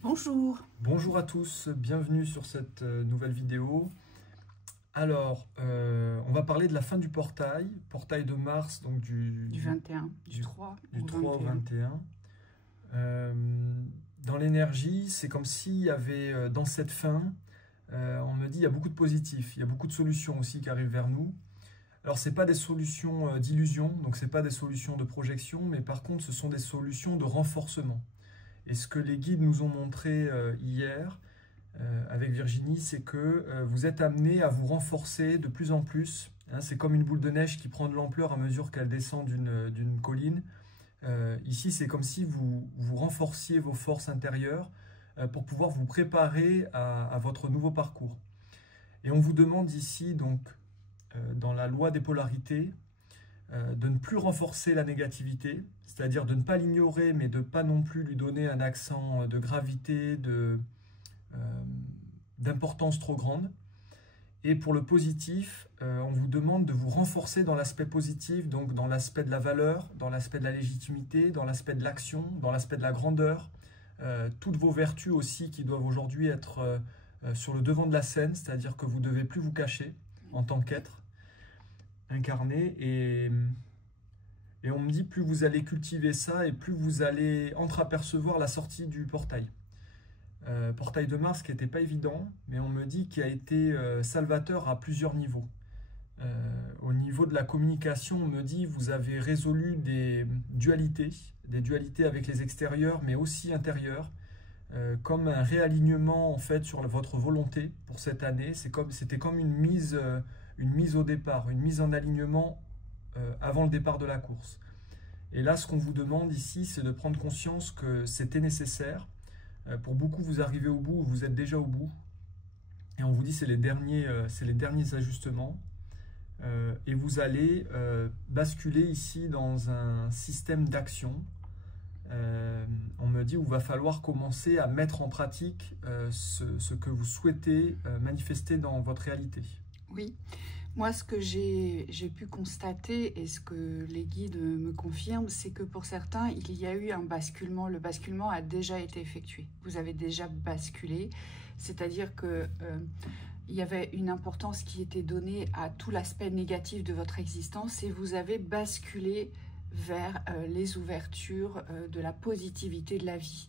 Bonjour. Bonjour à tous, bienvenue sur cette nouvelle vidéo. Alors, on va parler de la fin du portail de Mars, donc Du 21, du du, 3 du au 3 au 21. 21. Dans l'énergie, c'est comme s'il y avait dans cette fin, on me dit il y a beaucoup de positifs, il y a beaucoup de solutions aussi qui arrivent vers nous. Alors, ce n'est pas des solutions d'illusion, donc ce n'est pas des solutions de projection, mais par contre, ce sont des solutions de renforcement. Et ce que les guides nous ont montré hier, avec Virginie, c'est que vous êtes amené à vous renforcer de plus en plus. Hein, c'est comme une boule de neige qui prend de l'ampleur à mesure qu'elle descend d'une colline. Ici, c'est comme si vous renforciez vos forces intérieures pour pouvoir vous préparer à votre nouveau parcours. Et on vous demande ici, donc, dans la loi des polarités, de ne plus renforcer la négativité, c'est-à-dire de ne pas l'ignorer, mais de ne pas non plus lui donner un accent de gravité, d'importance trop grande. Et pour le positif, on vous demande de vous renforcer dans l'aspect positif, donc dans l'aspect de la valeur, dans l'aspect de la légitimité, dans l'aspect de l'action, dans l'aspect de la grandeur, toutes vos vertus aussi qui doivent aujourd'hui être sur le devant de la scène, c'est-à-dire que vous ne devez plus vous cacher en tant qu'être incarné. Et on me dit, plus vous allez cultiver ça et plus vous allez entreapercevoir la sortie du portail. Portail de Mars qui n'était pas évident, mais on me dit qu'il a été salvateur à plusieurs niveaux. Au niveau de la communication, on me dit vous avez résolu des dualités avec les extérieurs, mais aussi intérieures, comme un réalignement en fait sur votre volonté pour cette année. C'était comme une mise au départ, une mise en alignement avant le départ de la course. Et là, ce qu'on vous demande ici, c'est de prendre conscience que c'était nécessaire. Pour beaucoup, vous arrivez au bout, vous êtes déjà au bout. Et on vous dit c'est les derniers ajustements. Et vous allez basculer ici dans un système d'action. On me dit où il va falloir commencer à mettre en pratique ce que vous souhaitez manifester dans votre réalité. Oui, moi ce que j'ai pu constater et ce que les guides me confirment, c'est que pour certains, il y a eu un basculement. Le basculement a déjà été effectué. Vous avez déjà basculé, c'est-à-dire que il y avait une importance qui était donnée à tout l'aspect négatif de votre existence et vous avez basculé vers les ouvertures de la positivité de la vie.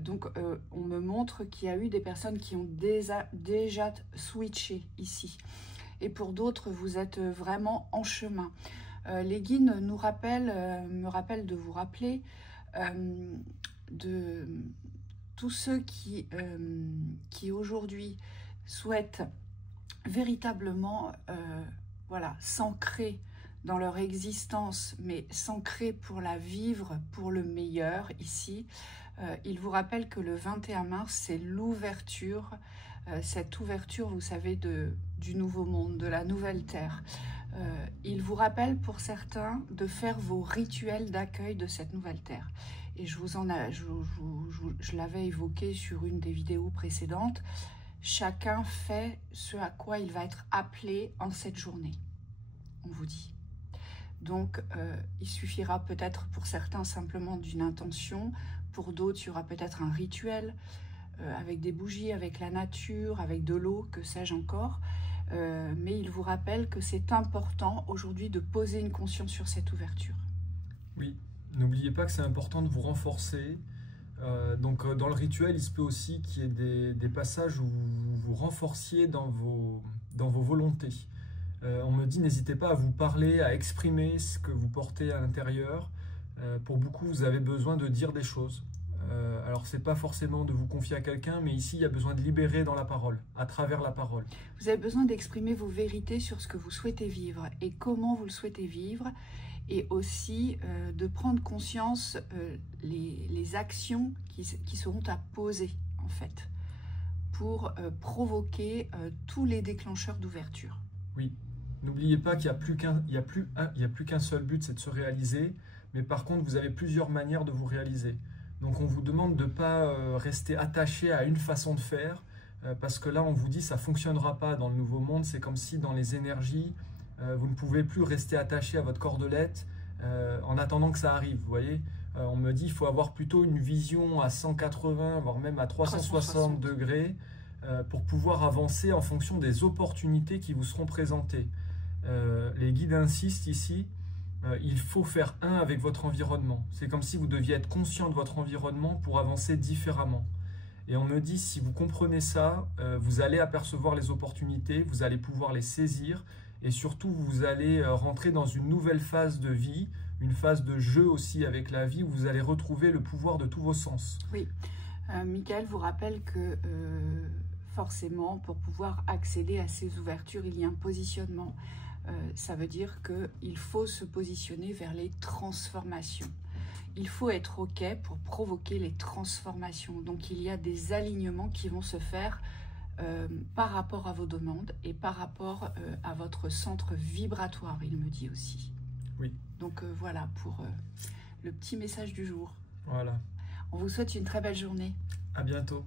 Donc on me montre qu'il y a eu des personnes qui ont déjà switché ici. Et pour d'autres, vous êtes vraiment en chemin. Les guides nous rappellent, me rappellent de vous rappeler de tous ceux qui aujourd'hui souhaitent véritablement voilà, s'ancrer dans leur existence, mais s'ancrer pour la vivre, pour le meilleur ici. Il vous rappelle que le 21 mars, c'est l'ouverture, cette ouverture, vous savez, du nouveau monde, de la nouvelle terre. Il vous rappelle pour certains de faire vos rituels d'accueil de cette nouvelle terre. Et je l'avais évoqué sur une des vidéos précédentes. Chacun fait ce à quoi il va être appelé en cette journée, on vous dit. Donc, il suffira peut-être pour certains simplement d'une intention, pour d'autres, il y aura peut-être un rituel avec des bougies, avec la nature, avec de l'eau, que sais-je encore. Mais il vous rappelle que c'est important aujourd'hui de poser une conscience sur cette ouverture. Oui, n'oubliez pas que c'est important de vous renforcer. Donc dans le rituel, il se peut aussi qu'il y ait des passages où vous vous renforciez dans vos volontés. On me dit n'hésitez pas à vous parler, à exprimer ce que vous portez à l'intérieur. Pour beaucoup, vous avez besoin de dire des choses. Alors c'est pas forcément de vous confier à quelqu'un, mais ici il y a besoin de libérer dans la parole, à travers la parole. Vous avez besoin d'exprimer vos vérités sur ce que vous souhaitez vivre et comment vous le souhaitez vivre, et aussi de prendre conscience les actions qui seront à poser en fait pour provoquer tous les déclencheurs d'ouverture. Oui, n'oubliez pas qu'il n'y a plus qu'un seul but, c'est de se réaliser, mais par contre vous avez plusieurs manières de vous réaliser. Donc on vous demande de ne pas rester attaché à une façon de faire, parce que là on vous dit ça ne fonctionnera pas dans le nouveau monde. C'est comme si dans les énergies, vous ne pouvez plus rester attaché à votre cordelette en attendant que ça arrive. Vous voyez, On me dit qu'il faut avoir plutôt une vision à 180, voire même à 360 degrés pour pouvoir avancer en fonction des opportunités qui vous seront présentées. Les guides insistent ici, il faut faire un avec votre environnement. C'est comme si vous deviez être conscient de votre environnement pour avancer différemment. Et on me dit, si vous comprenez ça, vous allez apercevoir les opportunités, vous allez pouvoir les saisir et surtout vous allez rentrer dans une nouvelle phase de vie, une phase de jeu aussi avec la vie où vous allez retrouver le pouvoir de tous vos sens. Oui, Michael vous rappelle que forcément pour pouvoir accéder à ces ouvertures, il y a un positionnement. Ça veut dire qu'il faut se positionner vers les transformations. Il faut être OK pour provoquer les transformations. Donc, il y a des alignements qui vont se faire par rapport à vos demandes et par rapport à votre centre vibratoire, il me dit aussi. Oui. Donc, voilà pour le petit message du jour. Voilà. On vous souhaite une très belle journée. À bientôt.